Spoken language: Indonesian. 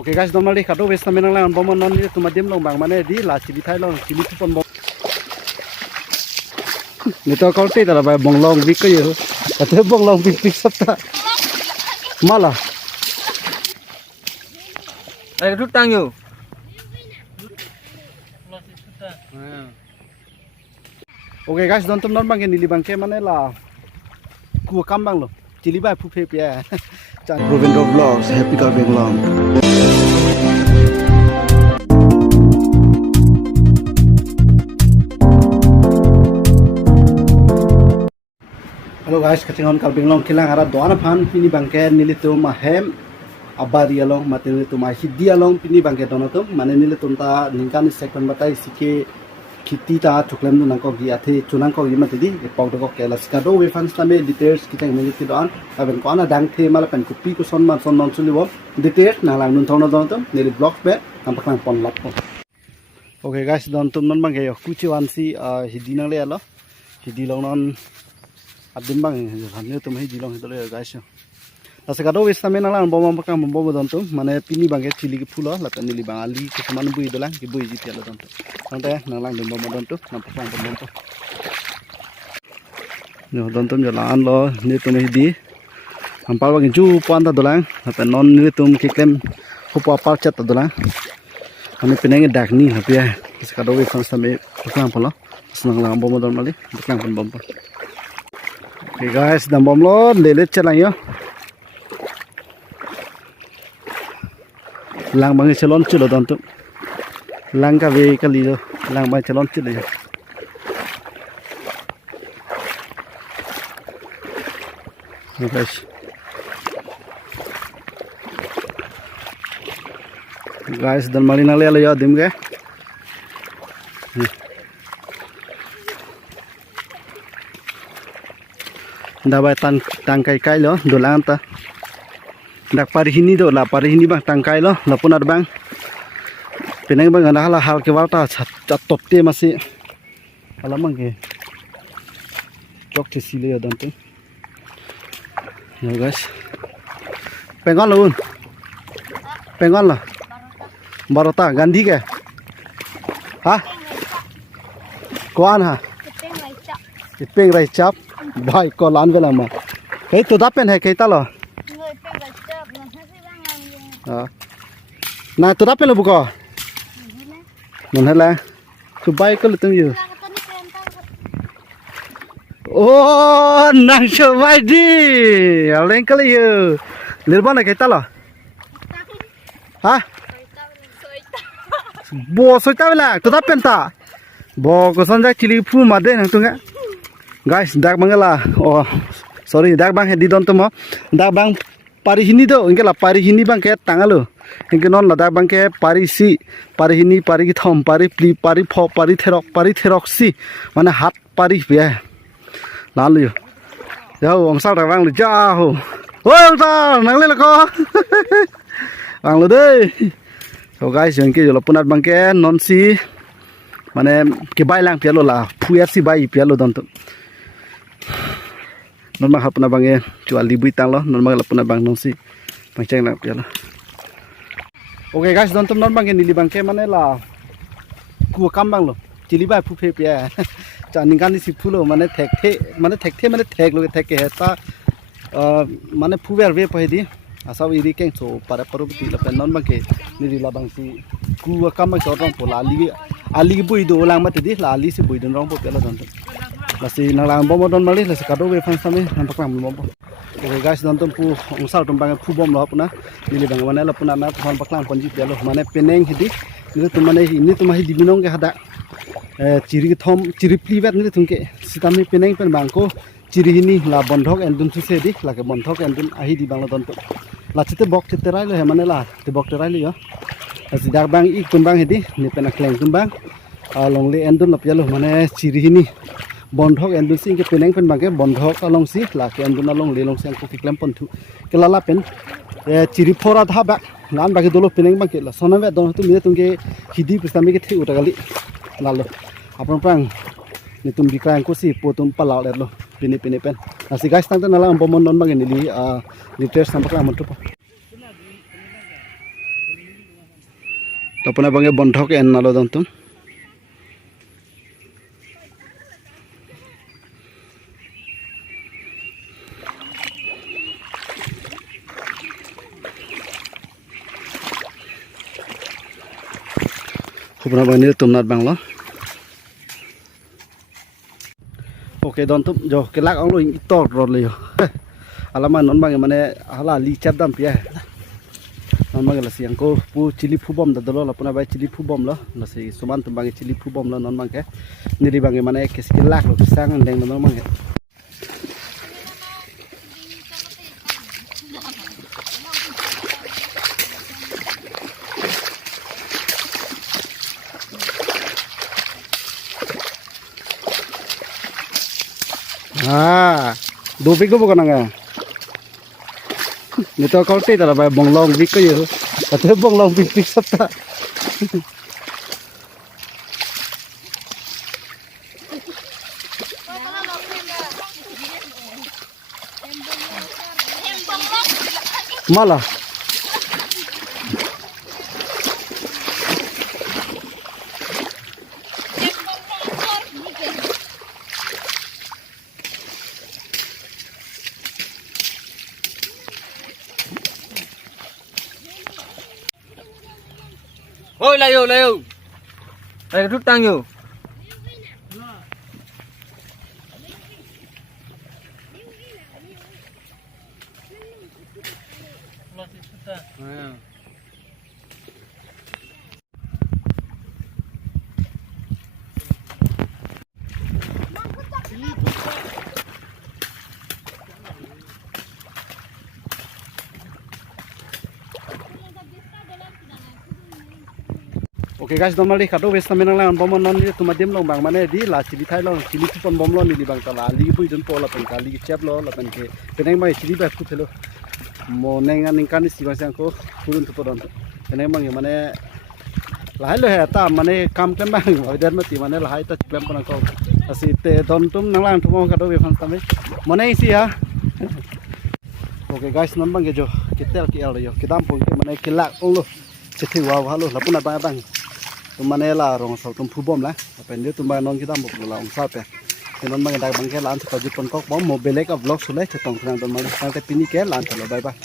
Oke guys, normally kado wes na menang lang bomon non ni tumadim long bang mane di la sili thai long sili tu pon bom. Nito kau te tara ba bong long big ko yo. Kate bong long big sabta. Mala. Ay rutang yo. Oke guys, don tum non bang nili bang ke mane la ku kam bang lo. Chili ba phu phe pya. Govindo Vlogs, happy carving long. Hello guys, kacingon carving long kilang ara doana phan pini bangke nili tu mahem abari along mateni tu ma hidi along pini bangke donatum mane nili tumta ningkani second batai sike khiti ta thuklem nu nangko gi athe chunang ko yima tedi pawdo ko kela skado we fans tame details kita ngi ti don aben ko ana dang the mala pen kupi ko son non sulibo details na lang nun thono don tum nili blog be tampak nang pon lap. Okay guys, don tum non bangke yo kuchi wansi hidi nang le alo hidi long non adim bang hanne tum hidi long hidole guys. Asekado wis tame nang lang bom pakang bom don tum mane pini bangke chili ki phulo lata nili bang ali ke saman bui dolang ki bui ji tialo don tum nante nang lang bom don tum nampak lang bom tum no don tum jalan lo ni tum hidi ampal bang ju pon ta dolang lata non ni tum ki klem hupa par chat ta dolang ane pinenge dak ni hapia asekado wis tame pakang polo senang lang bom don mali pakang pon bom. Okay guys, dam bom lo lele chalang yo lang bang chalon chulo don tu lang ka ve kali do lang bang chalon chulo guys dan mali na le ya dim ge dabai tan kai lo dolang ta dak pari hini do la pari hini bang tangkai lo la punar bang penang bang ana hala hal ke warta chat totte masi ala mangke chok te sile don tu yo guys pengon lun pengon la barota gandhi ke ha koan ha peng rai chap bhai ko lan vela ma kai to da pen hai kai ta lo nah tu apa lo buka? Mana lah? Coba ikut letung je. Oh, nang coba di. Aleng kali je. Lirban nak kita lah? Hah? Bo soita bela. Tu apa enta? Bo kosan jak cili pu made nang tu nggak? Guys, dak bangala. Oh, sorry, dak bang di don tu mo. Dak bang pari hini do ingke la pari hini bang ke tangalo ingke non la dak bang ke pari si pari hini pari ki thom pari pli pari pho pari therok si mane hat pari be lalu yo ongsal ra bang lu ja ho oi ongsal nang le ko bang lu de so guys ingke yo la punat bang ke non si mane ke bai lang pialo la phuya si bai pialo don to normal hapuna bange jual libui tang lo normal lapuna bang nongsi pangceng nak piala. Oke guys, don tum normal ke nili bangke mane la ku kam bang lo chili ba phu phe pya cha ningkan si phulo mane thek mane thek lo thek ke ta mane phu ver ve pahidi asa iri keng so para parobti la pen normal ke nili la bang si ku kam bang so rong pola ali bui do lang mate di la ali si bui don rong po pela don masih nalang bom don mali masih kado we fans kami nampak lang bom. Oke guys, don tum pu ongsal tum bang pu bom lo puna nili bang mana lo puna na pon paklang ponji pelo mane peneng hidi ni tum mane ini tum hi dibinong ke hada ciri thom ciri plivet ni tum ke sitami peneng pen bangko ciri ini la bondhok endun su se di la ke bondhok endun ahi di bang lo don tu la chite bok chite rai lo he mane la te bok te rai lo yo asidak bang ik tum bang hidi ni pena kleng tum bang longle endun lo pelo mane ciri ini bondhok endun sing ke peneng pen bangke bondhok along si la ke endun along le long sang ko kiklem pon thu ke lala pen ciri phora dha bak nan bagi dolo peneng bangke la sonabe don tu mine tungke hidi pistami ke thi utagali lalo apon prang ni tum bikrang ko si potum palaw le lo pini pen nasi guys tang nala ampomon non bang nili details nampak la montu lapuna bange bondhok en nalo dontum khubra bani tumnat banglo oke dontum jo kelak ong lo tor rod le alaman non bang mane hala li chat dam pia non bang la siang ko pu chili phubom da dolo lapuna bai chili phubom lo la si suman tum bang chili phubom lo non bang ke niri bang mane ke kelak lo sang deng non bang dua minggu bukan nggak? Nito kau tidak ada bonglong bik ya, tapi bonglong bik serta. Malah. Ôi layo. Đây rút tăng vô. Oke guys, normally kado wes namen lang bom non ni tuma dem long bang mane di la chili thai long chili pon bom lo ni di bang tala li pui don pola pen kali chep lo la pen ke peneng mai chili ba ku thelo mo neng aning kan si ba sang ko purun tu podon peneng bang mane lai lo he ta mane kam kan bang oider mati mane lai ta klem pon ko asi te don tum nang lang tumo kado we fan tame mone si ha oke guys non bang ke jo ketel ki al yo kedam pon ke mane kilak ong lo chethi wa wa lo la puna bang mana lah orang sal tum phubom lah, apa ini tu mana non kita mau pulang sal pe, non mana dah bangke lan sekolah jepun kok mau belek vlog sulai cetong senang tu mana, nanti pini ke lan kalau bye bye.